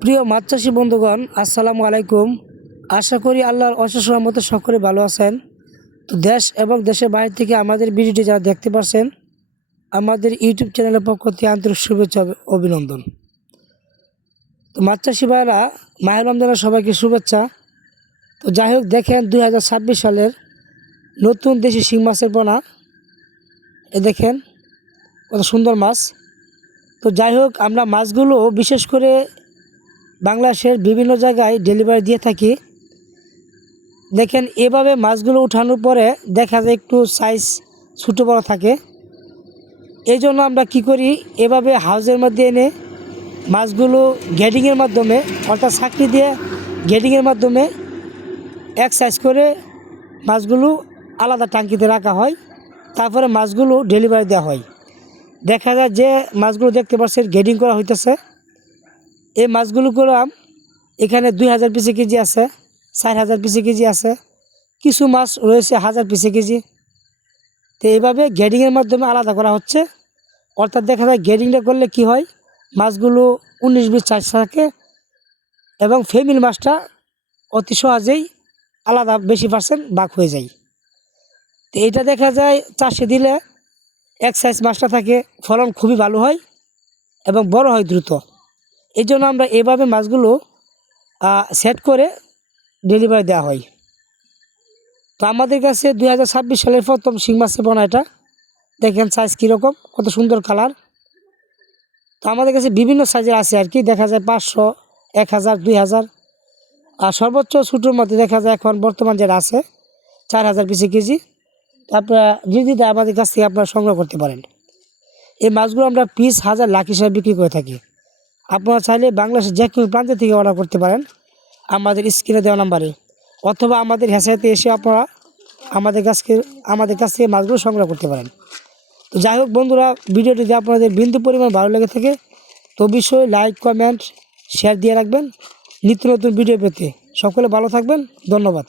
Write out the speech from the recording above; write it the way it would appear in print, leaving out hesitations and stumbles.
প্রিয় মাছ চাষী বন্ধুগণ, আসসালামু আলাইকুম। আশা করি আল্লাহর অশেষ রহমতে সকলে ভালো আছেন। তো দেশ এবং দেশের বাইরে থেকে আমাদের ভিডিওটি যারা দেখতে পাচ্ছেন, আমাদের ইউটিউব চ্যানেলের পক্ষ থেকে আন্তরিক শুভেচ্ছা অভিনন্দন। তো মাছ চাষি ভাইরা, মাহে রমজানের সবাইকে শুভেচ্ছা। তো যাই হোক, দেখেন 2026 সালের নতুন দেশি শিং মাছের পোনা। এ দেখেন কত সুন্দর মাছ। তো যাই হোক, আমরা মাছগুলো বিশেষ করে বাংলাদেশের বিভিন্ন জায়গায় ডেলিভারি দিয়ে থাকি। দেখেন এভাবে মাছগুলো উঠানোর পরে দেখা যায় একটু সাইজ ছোটো বড় থাকে। এই জন্য আমরা কি করি, এভাবে হাউজের মধ্যে এনে মাছগুলো গ্রেডিংয়ের মাধ্যমে, অর্থাৎ ছাঁকনি দিয়ে গ্রেডিংয়ের মাধ্যমে এক সাইজ করে মাছগুলো আলাদা ট্যাঙ্কিতে রাখা হয়। তারপরে মাছগুলো ডেলিভারি দেওয়া হয়। দেখা যায় যে মাছগুলো দেখতে পাচ্ছেন গ্রেডিং করা হইতেছে। এই মাছগুলো করলাম এখানে 2000 পিসে কেজি আছে, 4000 পিসে কেজি আছে, কিছু মাছ রয়েছে 1000 পিসে কেজি। তো এইভাবে গ্রেডিংয়ের মাধ্যমে আলাদা করা হচ্ছে। অর্থাৎ দেখা যায় গ্রেডিংটা করলে কি হয়, মাছগুলো 19-20 সাইজ থাকে এবং ফেমিল মাছটা অতি সহজেই আলাদা বেশি পার্সেন্ট ভাগ হয়ে যায়। তো এইটা দেখা যায় চাষে দিলে এক সাইজ মাছটা থাকে, ফলন খুবই ভালো হয় এবং বড় হয় দ্রুত। এই জন্য আমরা এভাবে মাছগুলো সেট করে ডেলিভারি দেওয়া হয়। তো আমাদের কাছে 2026 সালের প্রথম শিং মাছের পোনা এটা। দেখেন সাইজ কীরকম, কত সুন্দর কালার। তো আমাদের কাছে বিভিন্ন সাইজের আছে আর কি, দেখা যায় 500, 1000, 2000, আর সর্বোচ্চ ছোটোর মধ্যে দেখা যায় এখন বর্তমান যেটা আছে 4000 পিসে কেজি। আপনারা যদি আমাদের কাছ থেকে আপনারা সংগ্রহ করতে পারেন। এই মাছগুলো আমরা পিস হাজার লাখ হিসাবে বিক্রি করে থাকি। আপনারা চাইলে বাংলাদেশের যে কোনো প্রান্ত থেকে অর্ডার করতে পারেন আমাদের স্ক্রিনে দেওয়া নাম্বারে, অথবা আমাদের হ্যাচারিতে এসে আপনারা আমাদের কাছ থেকে মাছগুলো সংগ্রহ করতে পারেন। তো যাই হোক বন্ধুরা, ভিডিওটি যদি আপনাদের বিন্দু পরিমাণ ভালো লেগে থাকে তো অবশ্যই লাইক, কমেন্ট, শেয়ার দিয়ে রাখবেন নিত্য নতুন ভিডিও পেতে। সকলে ভালো থাকবেন, ধন্যবাদ।